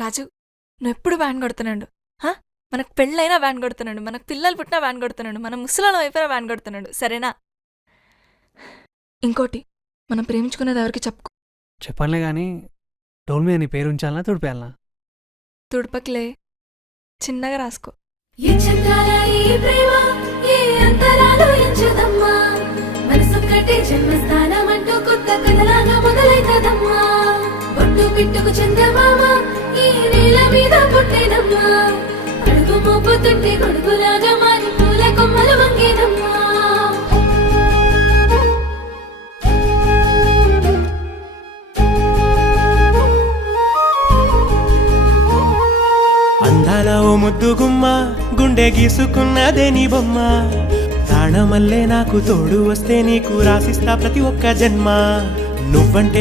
రాజు, నువ్వెప్పుడు వ్యాన్ కొడుతున్నాడు. మనకు పెళ్ళైనా వ్యాన్ కొడుతున్నాడు, మనకు పిల్లలు పుట్టినా వ్యాన్ కొడుతున్నాడు, మన ముసలాలం అయిపోయినా వ్యాన్ కొడుతున్నాడు. సరేనా? ఇంకోటి, మనం ప్రేమించుకునేది ఎవరికి చెప్పుకో. చెప్పనులే కానీ డోల్ మీద నీ పేరు ఉంచాలనా తుడిపేయాలనా? తుడుపకిలే, చిన్నగా రాసుకో. పిట్టుకు చందమామ ఈ నేల మీద పుట్టేనమ్మా, అడుగు మోపుతుంటే కొడుకులాగా మారి పూల కొమ్మలు వంగేనమ్మా. అందాల ఓ ముద్దు గుమ్మ, గుండె గీసుకున్నదే నీ బొమ్మ. ప్రాణమల్లే నాకు తోడు వస్తే నీకు రాసిస్తా ప్రతి ఒక్క జన్మ. నువ్వంటే